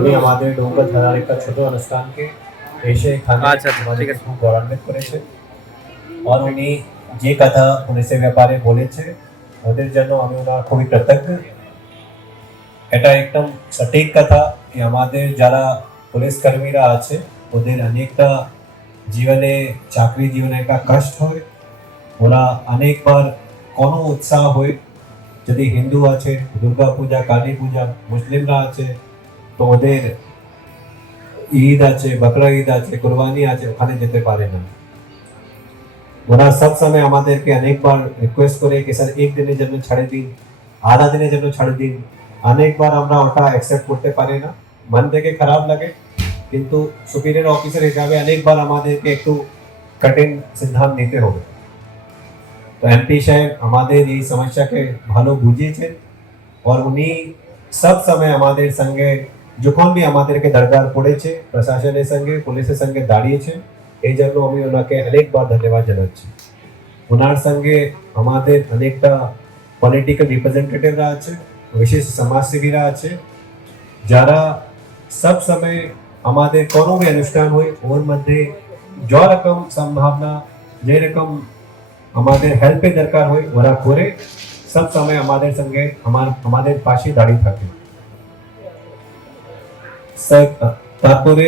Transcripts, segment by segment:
উনি আমাদের ডোমকল থানার একটা ছোট অনুষ্ঠানকে এসে এখানে আমাদেরকে খুব গৌরবান্বিত করেছে। আর উনি যে কথা পুলিশের ব্যাপারে বলেছে ওদের জন্য আমি ওনার খুবই কৃতজ্ঞ। এটা একদম সঠিক কথা যে আমাদের যারা পুলিশ কর্মীরা আছে ওদের অনেকটা জীবনে চাকরি জীবনে একটা কষ্ট হয়। ওরা অনেকবার কোনো উৎসাহ হয়, যদি হিন্দু আছে দুর্গা পূজা কালী পূজা, মুসলিমরা আছে তো ওদের ঈদ আছে বকরা ঈদ আছে কুরবানি আছে ওখানে যেতে পারে না। ওরা সব সময় আমাদেরকে অনেকবার রিকোয়েস্ট করে কি স্যার এক দিনের জন্য ছাড়ে দিন, আধা দিনের জন্য ছাড়ে দিন। অনেকবার আমরা ওটা অ্যাকসেপ্ট করতে পারি না, মন থেকে খারাপ লাগে, কিন্তু সুপিরিয়র অফিসার হিসাবে অনেকবার আমাদেরকে একটু কঠিন সিদ্ধান্ত নিতে হবে। তো এমপি সাহেব আমাদের এই সমস্যাকে ভালো বুঝিয়েছেন और উনি সব সময় আমাদের সঙ্গে যখন भी আমাদেরকে দরকার পড়েছে প্রশাসনের সঙ্গে পুলিশের সঙ্গে দাঁড়িয়েছেন। এই জন্য আমি ওনাকে অনেকবার ধন্যবাদ জানাচ্ছি। ওনার সঙ্গে আমাদের অনেকটা পলিটিক্যাল রিপ্রেজেন্টেটিভরা আছে, বিশেষ সমাজসেবীরা আছে, যারা সব সময় আমাদের কোনো भी অনুষ্ঠান হয় ওর মধ্যে जो रकम संभावना যে রকম আমাদের হেল্পের দরকার হয় ওরা করে সব সময় আমাদের সঙ্গে আমাদের পাশে দাঁড়িয়ে থাকে। তারপরে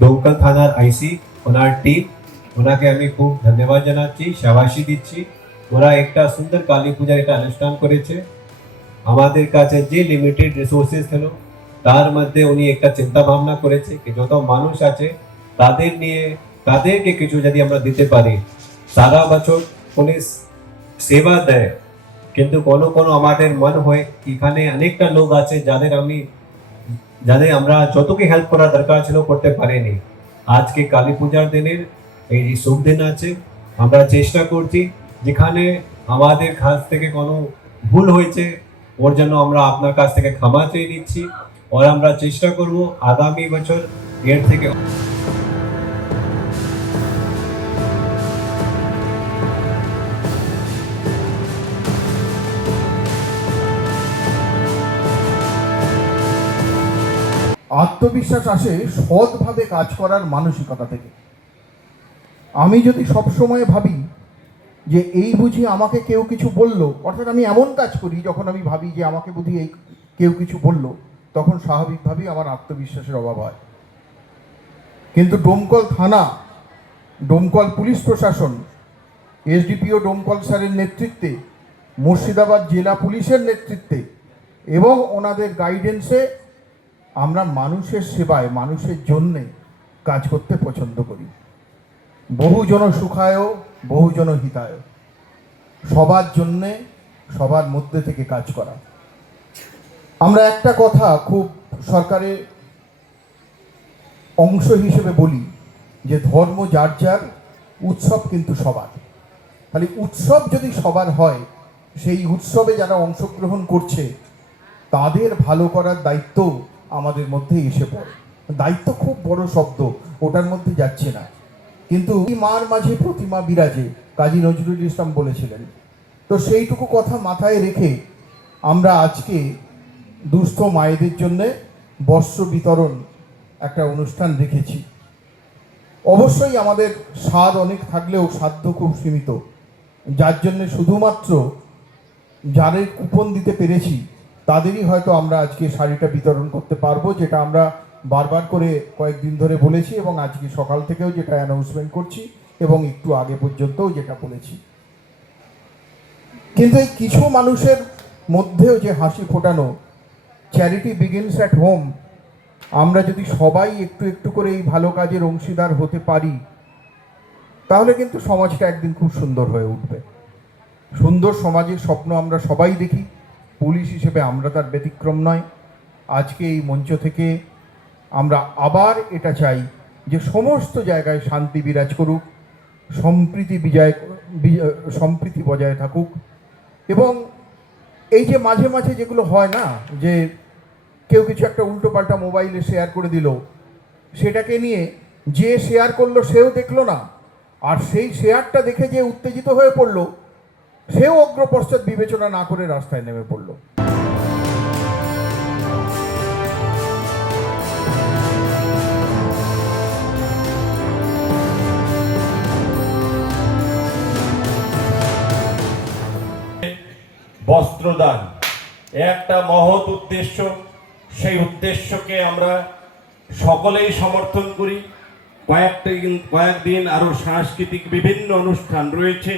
ডোমকল থানার আইসি ওনার টিম, ওনাকে আমি খুব ধন্যবাদ জানাচ্ছি, শাবাশি দিচ্ছি। ওরা একটা সুন্দর কালী পূজার একটা অনুষ্ঠান করেছে। আমাদের কাছে যে লিমিটেড রিসোর্সেস ছিল তার মধ্যে উনি একটা চিন্তা ভাবনা করেছে কি যত মানুষ আছে তাদের নিয়ে তাদেরকে কিছু যদি আমরা দিতে পারি। সারা বছর পুলিশ সেবা দেয়, কিন্তু কোনো কোনো আমাদের মন হয় এখানে অনেকটা লোক আছে যাদের আমরা যতকে হেল্প করা দরকার ছিল করতে পারিনি। আজকে কালী পূজার দিনের এই শুভ দিন আছে, আমরা চেষ্টা করছি যেখানে আমাদের কাছ থেকে কোনো ভুল হয়েছে ওর জন্য আমরা আপনার কাছ থেকে ক্ষমা চেয়ে নিচ্ছি। আর আমরা চেষ্টা করব আগামী বছর এর থেকে আত্মবিশ্বাস আসে সৎভাবে কাজ করার মানসিকতা থেকে। আমি যদি সবসময় ভাবি যে এই বুঝি আমাকে কেউ কিছু বলল, অর্থাৎ আমি এমন কাজ করি যখন আমি ভাবি যে আমাকে বুঝি এই কেউ কিছু বলল, তখন স্বাভাবিকভাবেই আমার আত্মবিশ্বাসের অভাব হয়। কিন্তু ডোমকল থানা, ডোমকল পুলিশ প্রশাসন, এসডিপিও ডোমকল স্যারের নেতৃত্বে, মুর্শিদাবাদ জেলা পুলিশের নেতৃত্বে এবং ওনাদের গাইডেন্সে আমরা মানুষের সেবায় মানুষের জন্যে কাজ করতে পছন্দ করি। বহুজন সুখায় বহুজন হিতায়, সবার জন্যে সবার মধ্যে থেকে কাজ করা। আমরা একটা কথা খুব সরকারের অংশ হিসেবে বলি যে ধর্ম যার যার, উৎসব কিন্তু সবার। তাহলে উৎসব যদি সবার হয়, সেই উৎসবে যারা অংশগ্রহণ করছে তাদের ভালো করার দায়িত্ব আমাদের মধ্যে এসে পড়ে। দায়িত্ব খুব বড় শব্দ, ওটার মধ্যে যাচ্ছে না, কিন্তু মার মাঝে প্রতিমা বিরাজে কাজী নজরুল ইসলাম বলেছিলেন। তো সেইটুকু কথা মাথায় রেখে আমরা আজকে দুস্থ মায়েদের জন্যে বস্ত্র বিতরণ একটা অনুষ্ঠান রেখেছি। অবশ্যই আমাদের স্বাদ অনেক থাকলেও সাধ্য খুব সীমিত, যার জন্যে শুধুমাত্র যাদের কুপন দিতে পেরেছি তাদেরই হয়তো আমরা আজকে শাড়িটা বিতরণ করতে পারবো, যেটা আমরা বারবার করে কয়েকদিন ধরে বলেছি এবং আজকে সকাল থেকেও যেটা অ্যানাউন্সমেন্ট করছি এবং একটু আগে পর্যন্তও যেটা বলেছি। কিন্তু এই কিছু মানুষের মধ্যেও যে হাসি ফোটানো, চ্যারিটি বিগিনস অ্যাট হোম, আমরা যদি সবাই একটু একটু করে এই ভালো কাজের অংশীদার হতে পারি তাহলে কিন্তু সমাজটা একদিন খুব সুন্দর হয়ে উঠবে। সুন্দর সমাজের স্বপ্ন আমরা সবাই দেখি, পুলিশ হিসেবে আমরা তার ব্যতিক্রম নয়। আজকে এই মঞ্চ থেকে আমরা আবার এটা চাই যে সমস্ত জায়গায় শান্তি বিরাজ করুক, সম্প্রীতি বজায় থাকুক। এবং এই যে মাঝে মাঝে যেগুলো হয় না, যে কেউ কিছু একটা উল্টোপাল্টা মোবাইলে শেয়ার করে দিল, সেটাকে নিয়ে যে শেয়ার করলো সেও দেখলো না, আর সেই শেয়ারটা দেখে যে উত্তেজিত হয়ে পড়লো সেও অগ্রপশ্চাৎ বিবেচনা না করে রাস্তায় নেমে পড়লো। বস্ত্রদান একটা মহৎ উদ্দেশ্য। সেই উদ্দেশ্যকে আমরা সকলেই সমর্থন করি। কয়েকদিন আরও সাংস্কৃতিক বিভিন্ন অনুষ্ঠান রয়েছে।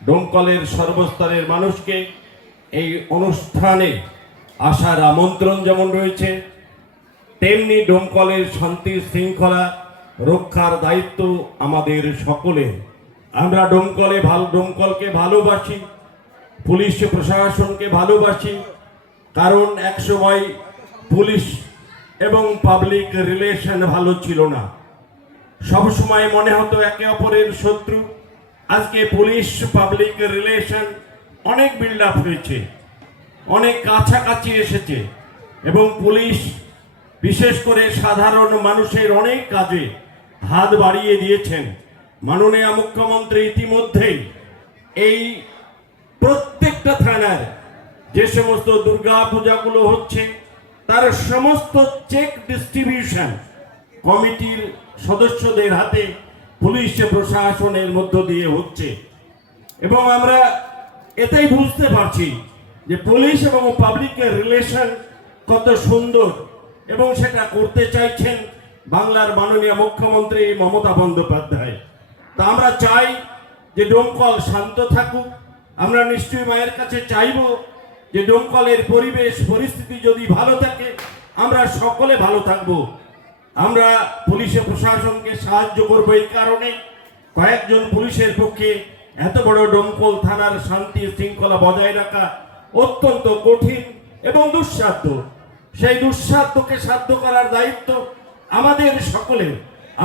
ডোমকলের সর্বস্তরের মানুষকে এই অনুষ্ঠানে আসার আমন্ত্রণ যেমন রয়েছে, তেমনি ডোমকলের শান্তি শৃঙ্খলা রক্ষার দায়িত্ব আমাদের সকলের। আমরা ডোমকলকে ভালোবাসি, পুলিশ প্রশাসনকে ভালোবাসি, কারণ একসময় পুলিশ এবং পাবলিক রিলেশন ভালো ছিল না, সবসময় মনে হতো একে অপরের শত্রু। আজকে পুলিশ পাবলিক রিলেশন অনেক বিল্ড আপ হয়েছে, অনেক কাছাকাছি এসেছে, এবং পুলিশ বিশেষ করে সাধারণ মানুষের অনেক কাজে হাত বাড়িয়ে দিয়েছেন। মাননীয় মুখ্যমন্ত্রী ইতিমধ্যেই এই প্রত্যেকটা থানার যে সমস্ত দুর্গা পূজাগুলো হচ্ছে তার সমস্ত চেক ডিস্ট্রিবিউশন কমিটির সদস্যদের হাতে পুলিশ প্রশাসনের মধ্য দিয়ে হচ্ছে, এবং আমরা এটাই বুঝতে পারছি যে পুলিশ এবং পাবলিকের রিলেশন কত সুন্দর, এবং সেটা করতে চাইছেন বাংলার মাননীয় মুখ্যমন্ত্রী মমতা বন্দ্যোপাধ্যায়। তা আমরা চাই যে ডোমকল শান্ত থাকুক। আমরা নিশ্চয়ই মায়ের কাছে চাইব যে ডোমকলের পরিবেশ পরিস্থিতি যদি ভালো থাকে আমরা সকলে ভালো থাকব। আমরা পুলিশ প্রশাসনকে সাহায্য করব, এই কারণে কয়েকজন পুলিশের পক্ষে এত বড় ডোমকল থানার শান্তি শৃঙ্খলা বজায় রাখা অত্যন্ত কঠিন এবং দুঃসাধ্য। সেই দুঃসাধ্যকে সাধ্য করার দায়িত্ব আমাদের সকলের।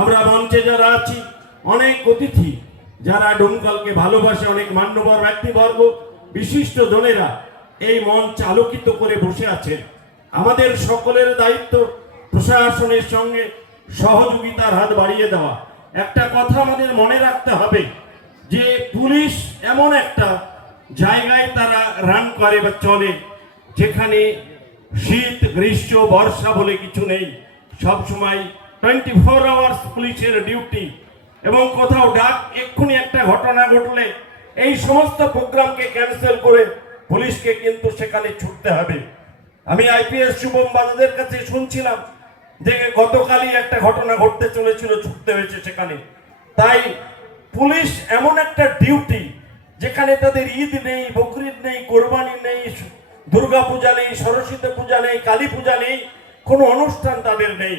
আমরা মঞ্চে যারা আছি, অনেক অতিথি যারা ডোমকলকে ভালোবাসে, অনেক মান্যবর ব্যক্তিবর্গ, বিশিষ্ট জনেরা এই মঞ্চ আলোকিত করে বসে আছেন। আমাদের সকলের দায়িত্ব প্রশাসনের সঙ্গে সহযোগিতার হাত বাড়িয়ে দেওয়া। একটা কথা আমাদের মনে রাখতে হবে যে পুলিশ এমন একটা জায়গায় তারা রান করে বা চলে যেখানে শীত গ্রীষ্ম বর্ষা বলে কিছু নেই, সব সময় 24 আওয়ার্স পুলিশের ডিউটি। এবং কোথাও ডাক এক্ষুনি একটা ঘটনা ঘটলে এই সমস্ত প্রোগ্রামকে ক্যান্সেল করে পুলিশকে কিন্তু সেখানে ছুটতে হবে। আমি আইপিএস শুভম বাজাদের কাছে শুনছিলাম যে গতকালই একটা ঘটনা ঘটতে চলেছিল, ছুটতে হয়েছে সেখানে। তাই পুলিশ এমন একটা ডিউটি যেখানে তাদের ঈদ নেই, বকরিদ নেই, কোরবানি নেই, দুর্গা পূজা নেই, সরস্বতী পূজা নেই, কালী পূজা নেই, কোনো অনুষ্ঠান তাদের নেই।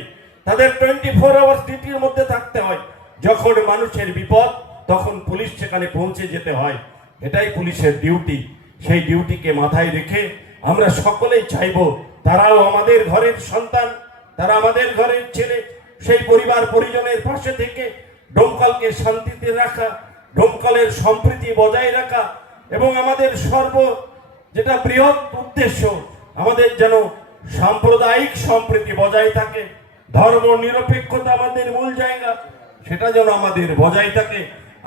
তাদের 24 আওয়ার্স ডিউটির মধ্যে থাকতে হয়। যখন মানুষের বিপদ তখন পুলিশ সেখানে পৌঁছে যেতে হয়, এটাই পুলিশের ডিউটি। সেই ডিউটিকে মাথায় রেখে আমরা সকলেই চাইব তারাও আমাদের ঘরের সন্তান, তারা আমাদের ঘরের ছেলে। সেই পরিবার পরিজনের পাশে থেকে ডোমকলকে শান্তিতে রাখা, ডোমকলের সম্প্রীতি বজায় রাখা, এবং আমাদের যেটা বৃহৎ উদ্দেশ্য, আমাদের যেন সাম্প্রদায়িক সম্প্রীতি বজায় থাকে, ধর্ম নিরপেক্ষতা আমাদের মূল জায়গা, সেটা যেন আমাদের বজায় থাকে।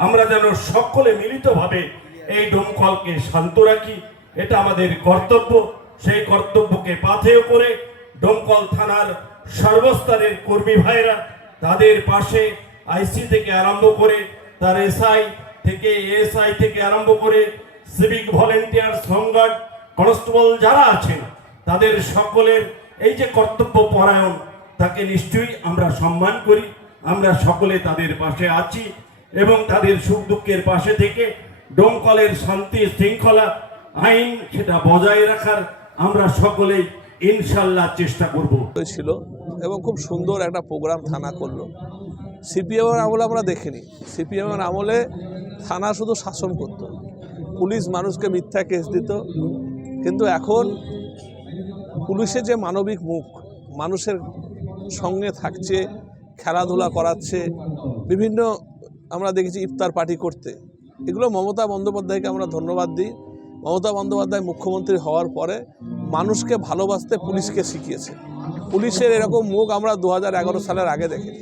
আমরা যেন সকলে মিলিতভাবে এই ডোমকলকে শান্ত রাখি, এটা আমাদের কর্তব্য। সেই কর্তব্যকে পাথেয় করে ডোমকল থানার সর্বস্তরের কর্মী ভাইরা তাদের পাশে আইসি থেকে আরম্ভ করে তার এসআই থেকে এএসআই থেকে আরম্ভ করে সিভিক ভলেন্টিয়ার, হোমগার্ড, কনস্টেবল যারা আছেন তাদের সকলের এই যে কর্তব্য পরায়ণ, তাকে নিশ্চয়ই আমরা সম্মান করি। আমরা সকলে তাদের পাশে আছি এবং তাদের সুখ দুঃখের পাশে থেকে ডোমকলের শান্তি শৃঙ্খলা আইন সেটা বজায় রাখার আমরা সকলে ইনশাল্লাহ চেষ্টা করব। ছিল এবং খুব সুন্দর একটা প্রোগ্রাম থানা করলো। সিপিএমের আমলে আমরা দেখিনি। সিপিএমের আমলে থানা শুধু শাসন করত, পুলিশ মানুষকে মিথ্যা কেস দিত। কিন্তু এখন পুলিশের যে মানবিক মুখ, মানুষের সঙ্গে থাকছে, খেলাধুলা করাচ্ছে, বিভিন্ন আমরা দেখেছি ইফতার পার্টি করতে, এগুলো মমতা বন্দ্যোপাধ্যায়কে আমরা ধন্যবাদ দিই। মমতা বন্দ্যোপাধ্যায় মুখ্যমন্ত্রী হওয়ার পরে মানুষকে ভালোবাসতে পুলিশকে শিখিয়েছে। পুলিশের এরকম মুখ আমরা 2011 সালের আগে দেখিনি।